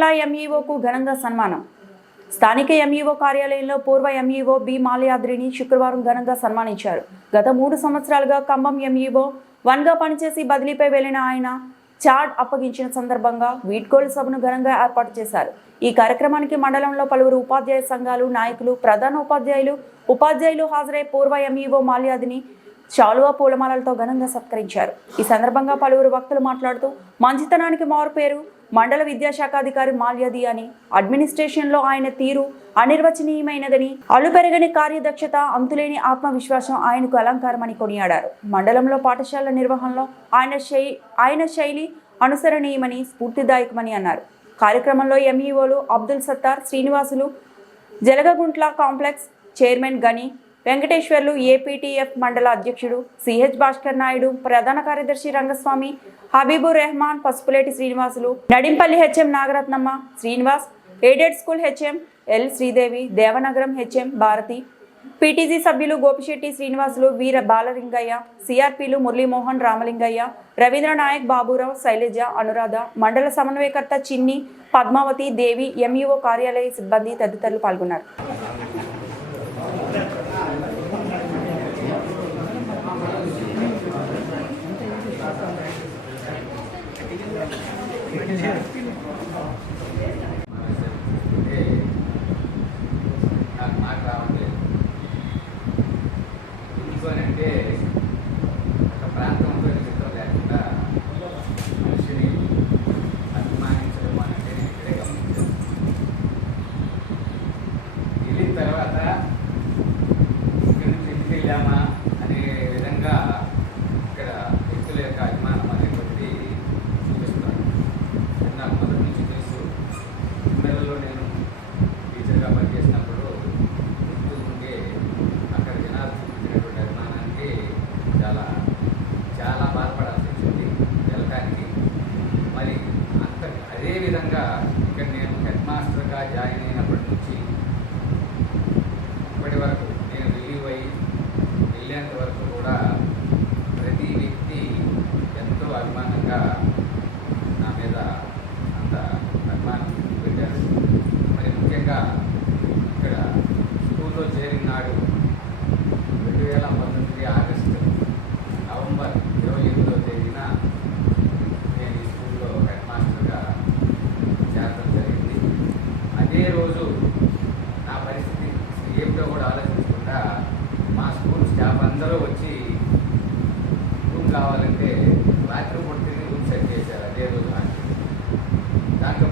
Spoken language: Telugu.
జిల్లా ఎంఈఓకు ఘనంగా సన్మానం. స్థానిక ఎంఈఓ కార్యాలయంలో పూర్వ ఎంఈఓ బి మాల్యాద్రిని శుక్రవారం ఘనంగా సన్మానించారు. గత 3 సంవత్సరాలుగా ఖమ్మం ఎంఈఓ 1గా పనిచేసి బదిలీపై వెళ్లిన ఆయన చార్ట్ అప్పగించిన సందర్భంగా వీడ్కోలు సభను ఘనంగా ఏర్పాటు చేశారు. ఈ కార్యక్రమానికి మండలంలో పలువురు ఉపాధ్యాయ సంఘాలు నాయకులు, ప్రధాన ఉపాధ్యాయులు హాజరై పూర్వ ఎంఈఓ మాల్యాద్రిని శాలువా పూలమాలలతో ఘనంగా సత్కరించారు. ఈ సందర్భంగా పలువురు వక్తలు మాట్లాడుతూ మంచితనానికి మారుపేరు మండల విద్యాశాఖాధికారి మాల్యాది అని, అడ్మినిస్ట్రేషన్లో ఆయన తీరు అనిర్వచనీయమైనదని, అలుపెరగని కార్యదక్షత, అంతులేని ఆత్మవిశ్వాసం ఆయనకు అలంకారమని కొనియాడారు. మండలంలో పాఠశాల నిర్వహణలో ఆయన శైలి అనుసరణీయమని, స్ఫూర్తిదాయకమని అన్నారు. కార్యక్రమంలో ఎంఈఓలు అబ్దుల్ సత్తార్, శ్రీనివాసులు, జలగగుంట్ల కాంప్లెక్స్ చైర్మన్ గని వెంకటేశ్వర్లు, ఏపీటీఎఫ్ మండల అధ్యక్షుడు సిహెచ్ భాస్కర్ నాయుడు, ప్రధాన కార్యదర్శి Rangaswamy, Habibur Rahman, Pasupuleti Srinivasulu, Nadimpalli HM Nagarathnamma Srinivas, aided school HM L Sridevi, Devanagaram HM Bharathi, PTG సభ్యులు గోపిశెట్టి శ్రీనివాసులు, వీర బాలలింగయ్య, సిఆర్పీలు మురళీమోహన్, రామలింగయ్య, రవీంద్రనాయక్, బాబురావు, శైలజ, అనురాధ, మండల సమన్వయకర్త చిన్ని, పద్మావతి, దేవి, ఎంఈఓ కార్యాలయ సిబ్బంది తదితరులు పాల్గొన్నారు. ఎందుకనంటే ఒక ప్రాంతంలో చిత్రం లేకుండా మనిషిని అభిమానించడం అంటే ఇక్కడే గమనించాను. వెళ్ళిన తర్వాత ఇక్కడి నుంచి ఎందుకు వెళ్ళామా అనే విధంగా ఇక్కడ వ్యక్తుల యొక్క అభిమానం అనేటువంటిది చూపిస్తాను. నాకు మొదటి నుంచి తెలుసు. పిల్లలలో నేను టీచర్గా పనిచేసినప్పుడు ఉండే అక్కడ జనాలు చూపించినటువంటి అభిమానానికి చాలా బాధపడాల్సి వచ్చింది వెళ్ళటానికి. మరి అదేవిధంగా ఇక్కడ నేను హెడ్ మాస్టర్గా జాయిన్ అయినప్పటి నుంచి ఇప్పటి వరకు నేను వెళ్ళేంత వరకు కూడా ప్రతి వ్యక్తి ఎంతో అభిమానంగా నా మీద అంత అభిమానం పెట్టారు. మరి ముఖ్యంగా ఇక్కడ స్కూల్లో చేరిన నాడు 2019 ఆగస్టు నవంబర్ 28వ తేదీన నేను ఈ స్కూల్లో హెడ్ మాస్టర్గా చేరడం జరిగింది. అదే రోజు నా పరిస్థితి ఏమిటో కూడా ఆలోచించకుండా మా స్కూల్ స్టాఫ్ అందరూ వచ్చి రూమ్ కావాలంటే రాత్రి పూట రూమ్ సెట్ చేశారు. అదే రోజు నాకు దాంట్లో